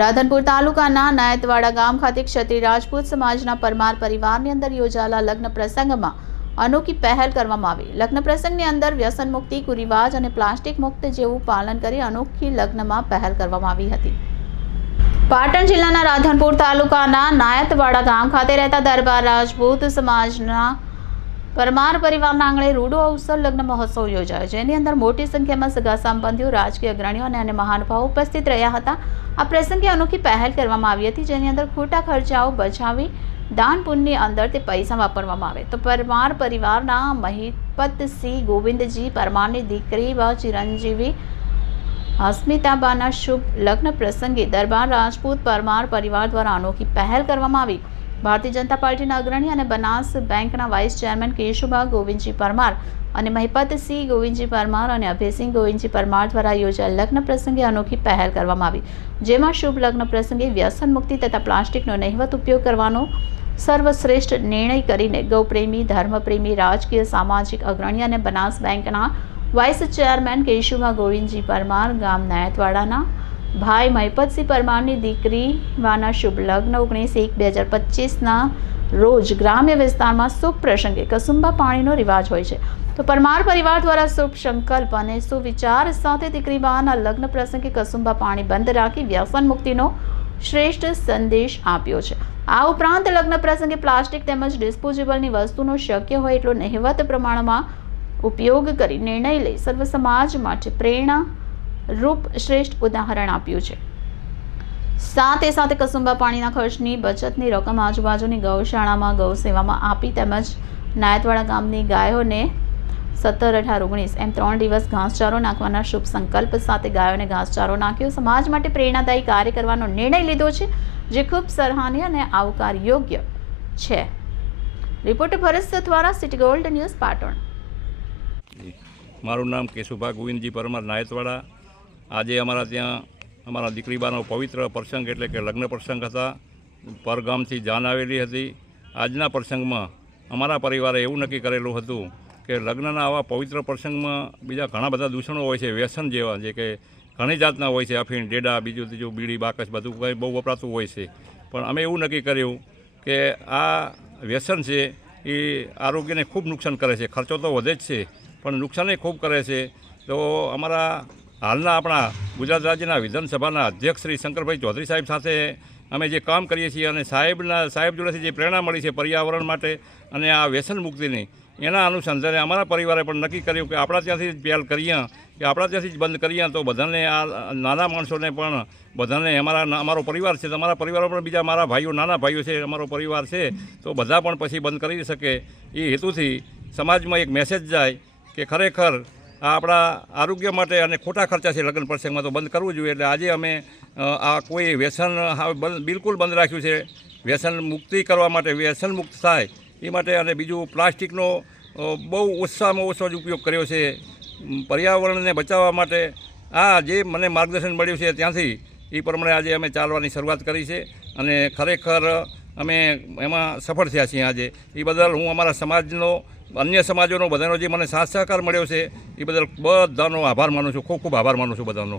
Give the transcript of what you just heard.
રાધનપુર તાલુકાના નાયતવાડા ગામ ખાતે ક્ષત્રિય રાજપૂત સમાજના પરમાર પરિવારની અંદર યોજાયેલા લગ્ન પ્રસંગમાં અનોખી પહેલ કરવામાં આવી. લગ્ન પ્રસંગની અંદર વ્યસન મુક્તિ, કુરિવાજ અને પ્લાસ્ટિક મુક્ત જેવું પાલન કરી અનોખી લગ્નમાં પહેલ કરવામાં આવી હતી. પાટણ જિલ્લાના રાધનપુર તાલુકાના નાયતવાડા ગામ ખાતે રહેતા દરબાર રાજપૂત સમાજના પરમાર પરિવારના આંગણે રૂડો અવસર લગ્ન મહોત્સવ યોજાયો. જેની અંદર મોટી સંખ્યામાં સગા સંબંધીઓ, રાજકીય અગ્રણીઓ અને અન્ય મહાનુભાવો ઉપસ્થિત રહ્યા હતા. આ પ્રસંગે અનોખી પહેલ કરવામાં આવી હતી, જેની અંદર ખોટા ખર્ચાઓ બચાવી દાન પુણ્યની અંદર તે પૈસા વાપરવામાં આવે. તો પરમાર પરિવારના મહિપતસિંહ ગોવિંદજી પરમારની દીકરી વ ચિરંજીવી અસ્મિતાબાના શુભ લગ્ન પ્રસંગે દરબાર રાજપૂત પરમાર પરિવાર દ્વારા અનોખી પહેલ કરવામાં આવી. ભારતીય જનતા પાર્ટીના અગ્રણી અને બનાસ બેંકના વાઇસ ચેરમેન કેશુભા ગોવિંદજી પરમાર અને મહિપતસિંહ ગોવિંદજી પરમાર અને અભયસિંહ ગોવિંદજી પરમાર દ્વારા યોજાયેલ લગ્ન પ્રસંગે અનોખી પહેલ કરવામાં આવી. જેમાં શુભ લગ્ન પ્રસંગે વ્યસન મુક્તિ તથા પ્લાસ્ટિકનો નહિવત ઉપયોગ કરવાનો સર્વશ્રેષ્ઠ નિર્ણય કરીને ગૌપ્રેમી, ધર્મપ્રેમી, રાજકીય, સામાજિક અગ્રણી અને બનાસ બેંકના વાઇસ ચેરમેન કેશુભા ગોવિંદજી પરમાર, ગામ નાયતવાડાના ભાઈ મહિપતસિંહ પરમારની દીકરી વાના શુભ લગ્ન ઓગણીસ એક બે હજાર પચીસના રોજ ગ્રામ્ય વિસ્તારમાં શુભ પ્રસંગે કસુંબા પાણીનો રિવાજ હોય છે. તો પરમાર પરિવાર દ્વારા શુભ સંકલ્પ અને સુવિચાર સાથે દીકરી બાના લગ્ન પ્રસંગે કસુંબા પાણી બંધ રાખી વ્યસન મુક્તિનો શ્રેષ્ઠ સંદેશ આપ્યો છે. આ ઉપરાંત લગ્ન પ્રસંગે પ્લાસ્ટિક તેમજ ડિસ્પોઝેબલની વસ્તુનો શક્ય હોય એટલો નહિવત પ્રમાણમાં ઉપયોગ કરી નિર્ણય લઈ સર્વ સમાજ માટે પ્રેરણા રૂપ શ્રેષ્ઠ ઉદાહરણ આપ્યું છે. સાથે સાથે કસુંબા પાણીના ખર્ચની, બચતની રકમ આજુબાજુની ગૌશાળામાં ગૌ સેવામાં આપી તેમજ નાયતવાડા ગામની ગાયોને સત્તર અઢાર ઓગણીસ. એમ ત્રણ દિવસ ઘાસચારો નાખવાના શુભ સંકલ્પ સાથે ગાયોને ઘાસચારો નાખ્યો. સમાજ માટે પ્રેરણાદાયી કાર્ય કરવાનો નિર્ણય લીધો છે, જે ખૂબ સરાહનીય અને આવકાર યોગ્ય છે. રિપોર્ટર ભરત દ્વારા સિટી ગોલ્ડ ન્યૂઝ પાટણ. મારું નામ કેશુભા ગોવિંદજી પરમાર નાયતવાડા. આજે અમારા ત્યાં અમારા દીકરીબાનો પવિત્ર પ્રસંગ એટલે કે લગ્ન પ્રસંગ હતા. પરગામથી જાન આવેલી હતી. આજના પ્રસંગમાં અમારા પરિવારે એવું નક્કી કરેલું હતું કે લગ્નના આવા પવિત્ર પ્રસંગમાં બીજા ઘણા બધા દૂષણો હોય છે, વ્યસન જેવા જે કે ઘણી જાતના હોય છે અફીણ ડેડા, બીજું ત્રીજું, બીડી, બાકસ, બધું કંઈ બહુ વપરાતું હોય છે. પણ અમે એવું નક્કી કર્યું કે આ વ્યસન છે એ આરોગ્યને ખૂબ નુકસાન કરે છે. ખર્ચો તો વધે જ છે, પણ નુકસાને ખૂબ કરે છે. તો અમારા હાલના આપણા ગુજરાત રાજ્યના વિધાનસભાના અધ્યક્ષ શ્રી શંકરભાઈ ચૌધરી સાહેબ સાથે અમે જે કામ કરીએ છીએ અને સાહેબના, સાહેબ જોડેથી જે પ્રેરણા મળી છે પર્યાવરણ માટે અને આ વ્યસન મુક્તિની એના અનુસંધાને અમારા પરિવારે પણ નક્કી કર્યું કે આપણા ત્યાંથી જ પહેલ કરીએ, કે આપણા ત્યાંથી જ બંધ કરીએ તો બધાને આ નાના માણસોને પણ બધાને અમારા અમારો પરિવાર છે, તમારા પરિવારો પણ બીજા મારા ભાઈઓ, નાના ભાઈઓ છે, અમારો પરિવાર છે, તો બધા પણ પછી બંધ કરી શકે. એ હેતુથી સમાજમાં એક મેસેજ જાય કે ખરેખર આ આપણા આરોગ્ય માટે અને ખોટા ખર્ચા છે લગ્ન પ્રસંગમાં, તો બંધ કરવું જોઈએ. એટલે આજે અમે આ કોઈ વ્યસન બિલકુલ બંધ રાખ્યું છે. વ્યસન મુક્તિ કરવા માટે વ્યસન મુક્ત થાય. એ માટે અને બીજું પ્લાસ્ટિકનો બહુ ઓછામાં ઓછો જ ઉપયોગ કર્યો છે. પર્યાવરણને બચાવવા માટે આ જે મને માર્ગદર્શન મળ્યું છે ત્યાંથી, એ પ્રમાણે આજે અમે ચાલવાની શરૂઆત કરી છે અને ખરેખર અમે એમાં સફળ થયા છીએ આજે. એ બદલ હું અમારા સમાજનો, અન્ય સમાજોનો બધાનો જે મને સાથ સહકાર મળ્યો છે, એ બદલ બધાનો આભાર માનું છું. ખૂબ ખૂબ આભાર માનું છું બધાનો.